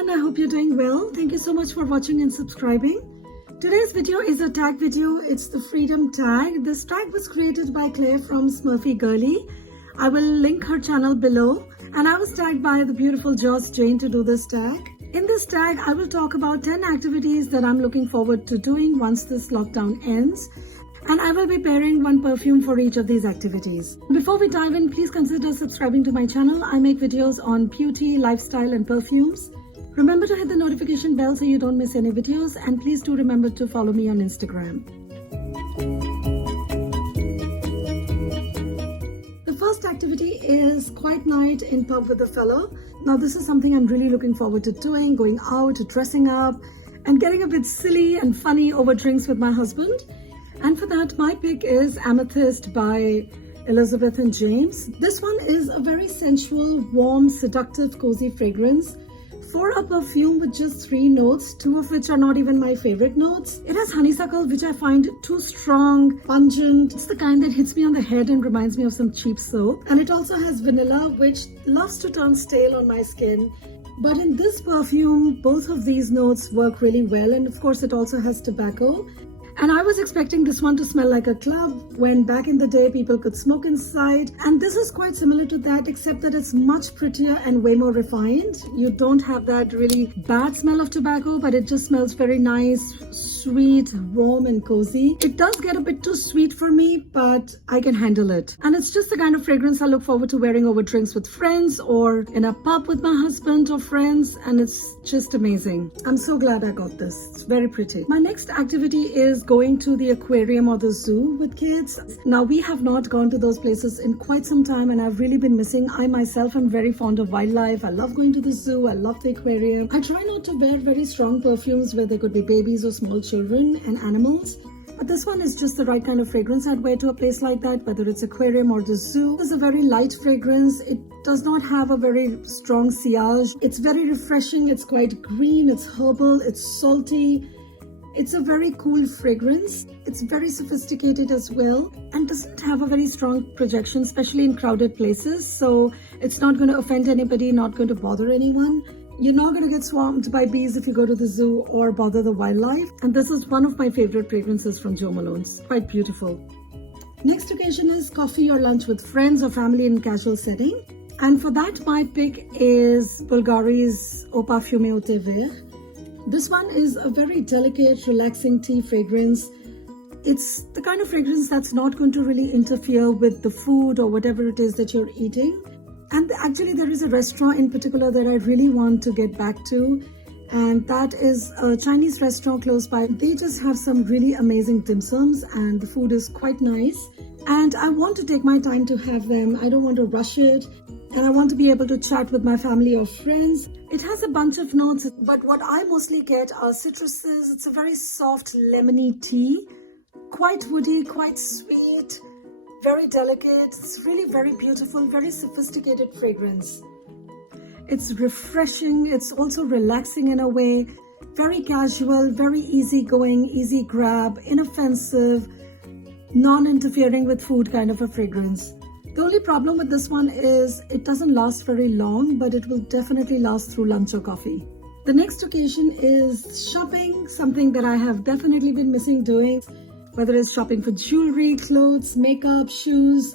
everyone, I hope you're doing well. Thank you so much for watching and subscribing. Today's video is a tag video. It's the Freedom tag. This tag was created by Claire from Smurfy Girly. I will link her channel below, and I was tagged by the beautiful Joss Jane to do this tag. In this tag, I will talk about 10 activities that I'm looking forward to doing once this lockdown ends. And I will be pairing one perfume for each of these activities. Before we dive in, please consider subscribing to my channel. I make videos on beauty, lifestyle and perfumes. Remember to hit the notification bell so you don't miss any videos, and please do remember to follow me on Instagram. The first activity is quiet night in pub with a fellow. Now this is something I'm really looking forward to doing, going out, dressing up and getting a bit silly and funny over drinks with my husband. And for that, my pick is Amethyst by Elizabeth and James. This one is a very sensual, warm, seductive, cozy fragrance for a perfume with just 3 notes, 2 of which are not even my favorite notes. It has honeysuckle, which I find too strong, pungent. It's the kind that hits me on the head and reminds me of some cheap soap. And it also has vanilla, which loves to turn stale on my skin. But in this perfume, both of these notes work really well. And of course, it also has tobacco. And I was expecting this one to smell like a club when back in the day people could smoke inside. And this is quite similar to that, except that it's much prettier and way more refined. You don't have that really bad smell of tobacco, but it just smells very nice, sweet, warm and cozy. It does get a bit too sweet for me, but I can handle it. And it's just the kind of fragrance I look forward to wearing over drinks with friends or in a pub with my husband or friends. And it's just amazing. I'm so glad I got this. It's very pretty. My next activity is going to the aquarium or the zoo with kids. Now we have not gone to those places in quite some time, and I've really been missing. I myself am very fond of wildlife. I love going to the zoo. I love the aquarium. I try not to wear very strong perfumes where there could be babies or small children and animals. But this one is just the right kind of fragrance I'd wear to a place like that, whether it's aquarium or the zoo. It's a very light fragrance. It does not have a very strong sillage. It's very refreshing. It's quite green. It's herbal. It's salty. It's a very cool fragrance. It's very sophisticated as well and doesn't have a very strong projection, especially in crowded places. So it's not going to offend anybody, not going to bother anyone. You're not going to get swarmed by bees if you go to the zoo or bother the wildlife. And this is one of my favorite fragrances from Jo Malone's. Quite beautiful. Next occasion is coffee or lunch with friends or family in casual setting. And for that, my pick is Bulgari's Eau Parfumée au Thé Vert. This one is a very delicate, relaxing tea fragrance. It's the kind of fragrance that's not going to really interfere with the food or whatever it is that you're eating. And actually, there is a restaurant in particular that I really want to get back to. And that is a Chinese restaurant close by. They just have some really amazing dim sums and the food is quite nice. And I want to take my time to have them. I don't want to rush it. And I want to be able to chat with my family or friends. It has a bunch of notes, but what I mostly get are citruses. It's a very soft, lemony tea. Quite woody, quite sweet, very delicate. It's really very beautiful, very sophisticated fragrance. It's refreshing. It's also relaxing in a way. Very casual, very easygoing, easy grab, inoffensive, non-interfering with food kind of a fragrance. The only problem with this one is it doesn't last very long, but it will definitely last through lunch or coffee. The next occasion is shopping, something that I have definitely been missing doing, whether it's shopping for jewelry, clothes, makeup, shoes.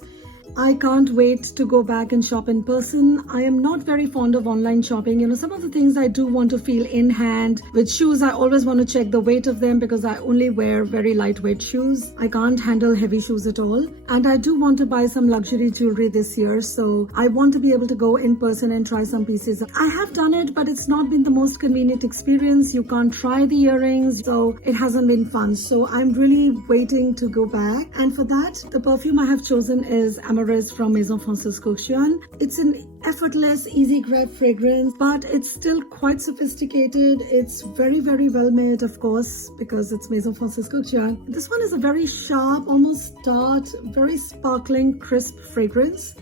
I can't wait to go back and shop in person. I am not very fond of online shopping. You know, some of the things I do want to feel in hand. With shoes, I always want to check the weight of them because I only wear very lightweight shoes. I can't handle heavy shoes at all. And I do want to buy some luxury jewelry this year. So I want to be able to go in person and try some pieces. I have done it, but it's not been the most convenient experience. You can't try the earrings, so it hasn't been fun. So I'm really waiting to go back. And for that, the perfume I have chosen is from Maison Francis Cochon. It's an effortless, easy grab fragrance, but it's still quite sophisticated. It's very, very well made, of course, because it's Maison Francis Cochon. This one is a very sharp, almost tart, very sparkling, crisp fragrance.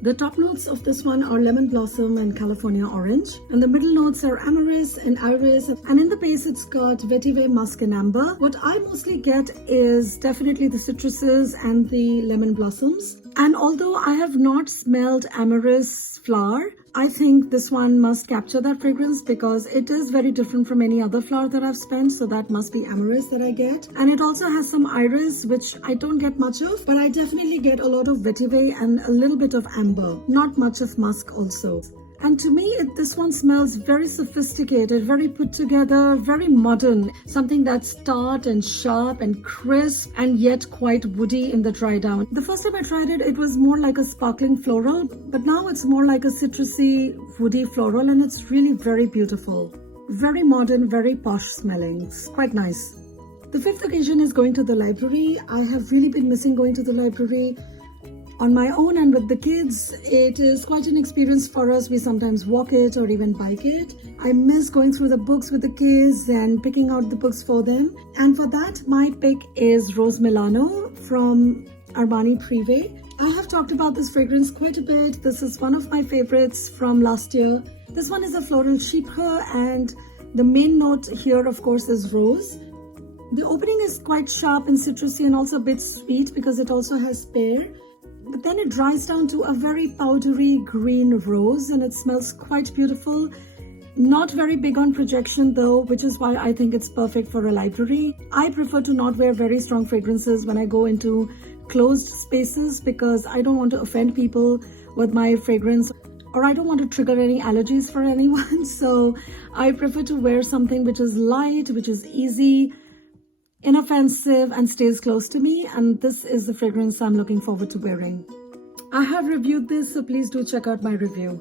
The top notes of this one are lemon blossom and California orange, and the middle notes are amarice and iris, and in the base it's got vetiver, musk and amber. What I mostly get is definitely the citruses and the lemon blossoms. And although I have not smelled amarice flower, I think this one must capture that fragrance because it is very different from any other flower that I've spent. So that must be Amaryllis that I get. And it also has some iris, which I don't get much of, but I definitely get a lot of vetiver and a little bit of amber. Not much of musk also. And to me, this one smells very sophisticated, very put together, very modern. Something that's tart and sharp and crisp and yet quite woody in the dry down. The first time I tried it, it was more like a sparkling floral, but now it's more like a citrusy, woody floral, and it's really very beautiful. Very modern, very posh smelling. It's quite nice. The fifth occasion is going to the library. I have really been missing going to the library. On my own and with the kids, it is quite an experience for us. We sometimes walk it or even bike it. I miss going through the books with the kids and picking out the books for them. And for that, my pick is Rose Milano from Armani Privé. I have talked about this fragrance quite a bit. This is one of my favorites from last year. This one is a floral chypre, and the main note here, of course, is rose. The opening is quite sharp and citrusy and also a bit sweet because it also has pear. But then it dries down to a very powdery green rose and it smells quite beautiful. Not very big on projection though, which is why I think it's perfect for a library. I prefer to not wear very strong fragrances when I go into closed spaces because I don't want to offend people with my fragrance, or I don't want to trigger any allergies for anyone. So I prefer to wear something which is light, which is easy, inoffensive, and stays close to me, and this is the fragrance I'm looking forward to wearing. I have reviewed this, so please do check out my review.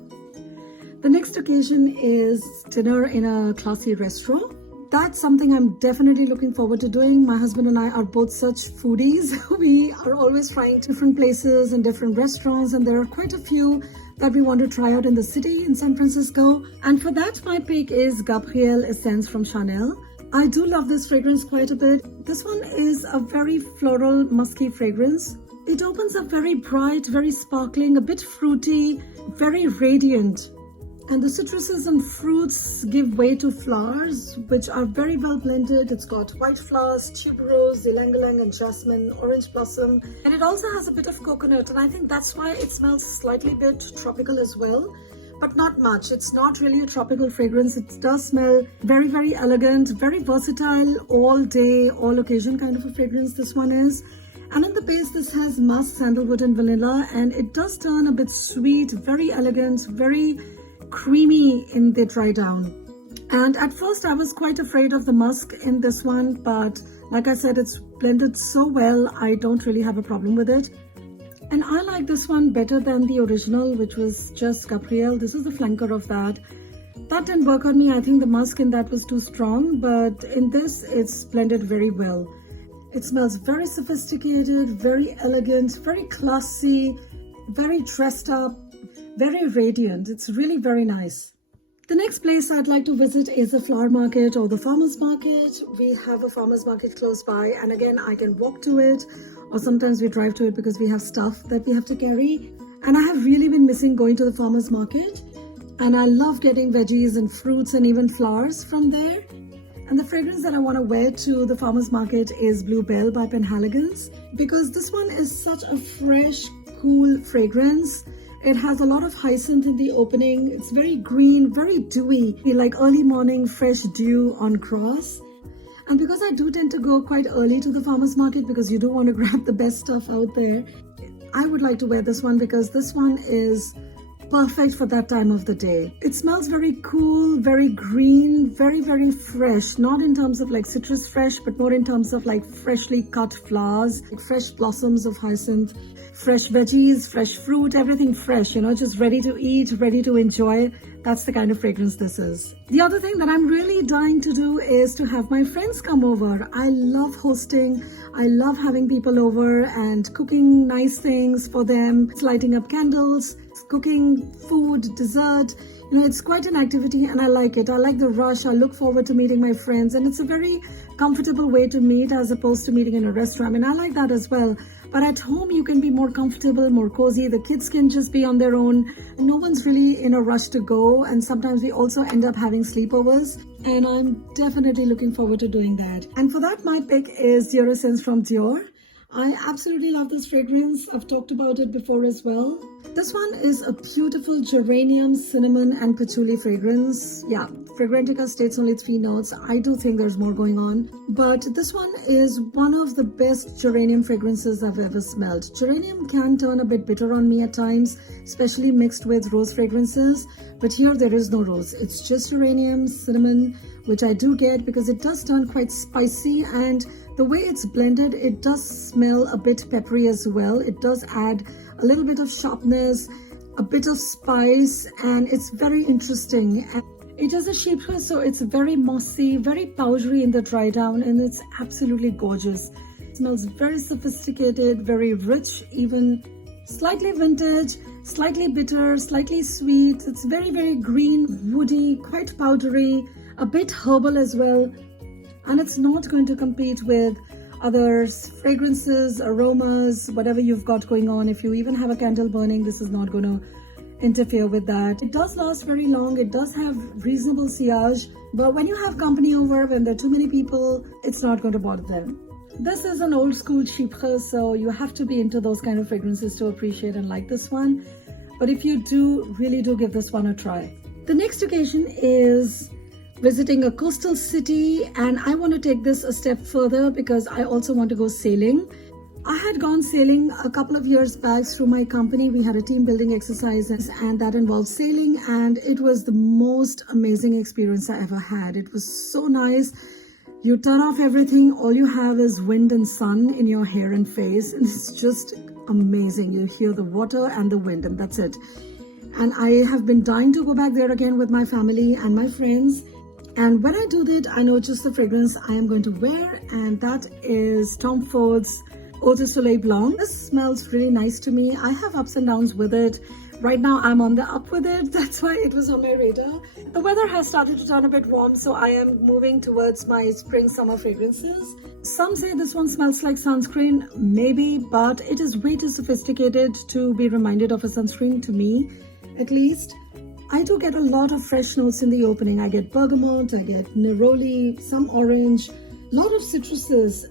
The next occasion is dinner in a classy restaurant. That's something I'm definitely looking forward to doing. My husband and I are both such foodies. We are always trying different places and different restaurants, and there are quite a few that we want to try out in the city in San Francisco. And for that, my pick is Gabrielle Essence from Chanel. I do love this fragrance quite a bit. This one is a very floral, musky fragrance. It opens up very bright, very sparkling, a bit fruity, very radiant. And the citruses and fruits give way to flowers, which are very well blended. It's got white flowers, tuberose, ylang-ylang, and jasmine, orange blossom. And it also has a bit of coconut, and I think that's why it smells slightly bit tropical as well. But not much. It's not really a tropical fragrance. It does smell very, very elegant, very versatile, all day, all occasion kind of a fragrance this one is. And in the base, this has musk, sandalwood, and vanilla, and it does turn a bit sweet, very elegant, very creamy in the dry down. And at first I was quite afraid of the musk in this one, but like I said, it's blended so well, I don't really have a problem with it. And I like this one better than the original, which was just Gabrielle. This is the flanker of that. That didn't work on me. I think the musk in that was too strong, but in this, it's blended very well. It smells very sophisticated, very elegant, very classy, very dressed up, very radiant. It's really very nice. The next place I'd like to visit is the Flowermarket or the Farmer's Market. We have a Farmer's Market close by, and again, I can walk to it, or sometimes we drive to it because we have stuff that we have to carry. And I have really been missing going to the Farmer's Market, and I love getting veggies and fruits and even flowers from there. And the fragrance that I want to wear to the Farmer's Market is Bluebell by Penhaligon's, because this one is such a fresh, cool fragrance. It has a lot of hyacinth in the opening. It's very green, very dewy, like early morning fresh dew on grass. And because I do tend to go quite early to the Farmer's Market because you do want to grab the best stuff out there, I would like to wear this one because this one is perfect for that time of the day. It smells very cool, very green, very, very fresh. Not in terms of like citrus fresh, but more in terms of like freshly cut flowers, like fresh blossoms of hyacinth, fresh veggies, fresh fruit, everything fresh, you know, just ready to eat, ready to enjoy. That's the kind of fragrance this is. The other thing that I'm really dying to do is to have my friends come over. I love hosting. I love having people over and cooking nice things for them. It's lighting up candles, cooking food, dessert. You know, it's quite an activity and I like it. I like the rush. I look forward to meeting my friends, and it's a very comfortable way to meet as opposed to meeting in a restaurant. I mean, I like that as well. But at home, you can be more comfortable, more cozy. The kids can just be on their own. No one's really in a rush to go. And sometimes we also end up having sleepovers. And I'm definitely looking forward to doing that. And for that, my pick is Essence from Dior. I absolutely love this fragrance. I've talked about it before as well. This one is a beautiful geranium, cinnamon and patchouli fragrance. Yeah, Fragrantica states only 3 notes. I do think there's more going on. But this one is one of the best geranium fragrances I've ever smelled. Geranium can turn a bit bitter on me at times, especially mixed with rose fragrances. But here there is no rose. It's just geranium, cinnamon, which I do get because it does turn quite spicy, and the way it's blended, it does smell a bit peppery as well. It does add a little bit of sharpness, a bit of spice, and it's very interesting. And it is a chypre, so it's very mossy, very powdery in the dry down, and it's absolutely gorgeous. It smells very sophisticated, very rich, even slightly vintage, slightly bitter, slightly sweet. It's very, very green, woody, quite powdery, a bit herbal as well. And it's not going to compete with other fragrances, aromas, whatever you've got going on. If you even have a candle burning, this is not going to interfere with that. It does last very long. It does have reasonable sillage, but when you have company over, when there are too many people, it's not going to bother them. This is an old school chypre, so you have to be into those kind of fragrances to appreciate and like this one. But if you do, really do give this one a try. The next occasion is visiting a coastal city, and I want to take this a step further because I also want to go sailing. I had gone sailing a couple of years back through my company. We had a team building exercise and that involved sailing, and it was the most amazing experience I ever had. It was so nice. You turn off everything, all you have is wind and sun in your hair and face, and it's just amazing. You hear the water and the wind, and that's it. And I have been dying to go back there again with my family and my friends. And when I do that, I know just the fragrance I am going to wear, and that is Tom Ford's Eau de Soleil Blanc. This smells really nice to me. I have ups and downs with it. Right now I'm on the up with it. That's why it was on my radar. The weather has started to turn a bit warm, so I am moving towards my spring summer fragrances. Some say this one smells like sunscreen, maybe, but it is way too sophisticated to be reminded of a sunscreen, to me at least. I do get a lot of fresh notes in the opening. I get bergamot, I get neroli, some orange, a lot of citruses.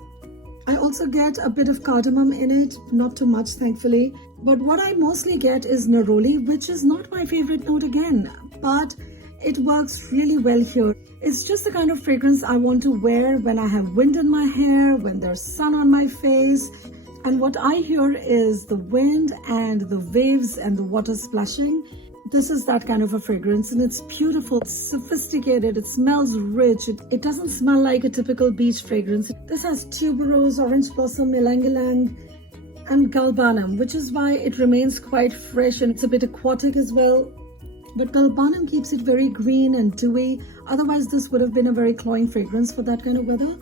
I also get a bit of cardamom in it, not too much thankfully. But what I mostly get is neroli, which is not my favorite note again, but it works really well here. It's just the kind of fragrance I want to wear when I have wind in my hair, when there's sun on my face. And what I hear is the wind and the waves and the water splashing. This is that kind of a fragrance, and it's beautiful, it's sophisticated, it smells rich. It doesn't smell like a typical beach fragrance. This has tuberose, orange blossom, ylang-ylang, and galbanum, which is why it remains quite fresh, and it's a bit aquatic as well. But galbanum keeps it very green and dewy. Otherwise, this would have been a very cloying fragrance for that kind of weather.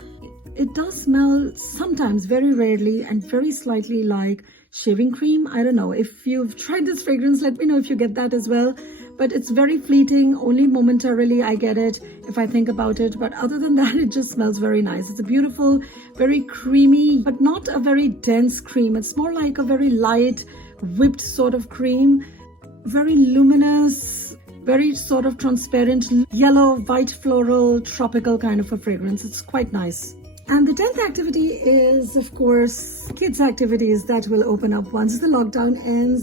It does smell sometimes, very rarely, and very slightly like shaving cream. I don't know. If you've tried this fragrance, let me know if you get that as well. But it's very fleeting, only momentarily I get it if I think about it. But other than that, it just smells very nice. It's a beautiful, very creamy, but not a very dense cream. It's more like a very light, whipped sort of cream. Very luminous, very sort of transparent, yellow, white floral, tropical kind of a fragrance. It's quite nice. And the 10th activity is, of course, kids' activities that will open up once the lockdown ends,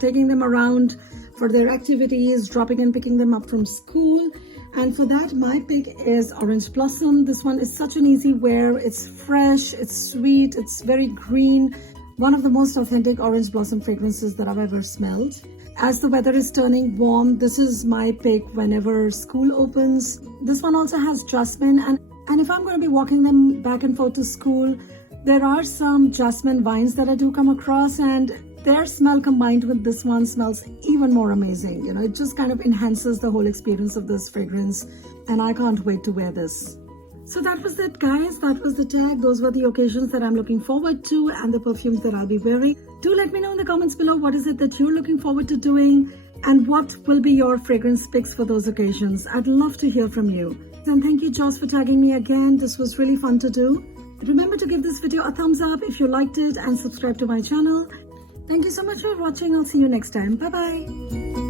taking them around for their activities, dropping and picking them up from school. And for that, my pick is Orange Blossom. This one is such an easy wear. It's fresh, it's sweet, it's very green. One of the most authentic orange blossom fragrances that I've ever smelled. As the weather is turning warm, this is my pick whenever school opens. This one also has jasmine, and if I'm going to be walking them back and forth to school, there are some jasmine vines that I do come across, and their smell combined with this one smells even more amazing. You know, it just kind of enhances the whole experience of this fragrance, and I can't wait to wear this. So that was it, guys. That was the tag. Those were the occasions that I'm looking forward to and the perfumes that I'll be wearing. Do let me know in the comments below what is it that you're looking forward to doing and what will be your fragrance picks for those occasions. I'd love to hear from you. And thank you, Joss, for tagging me again. This was really fun to do. Remember to give this video a thumbs up if you liked it and subscribe to my channel. Thank you so much for watching. I'll see you next time. Bye-bye.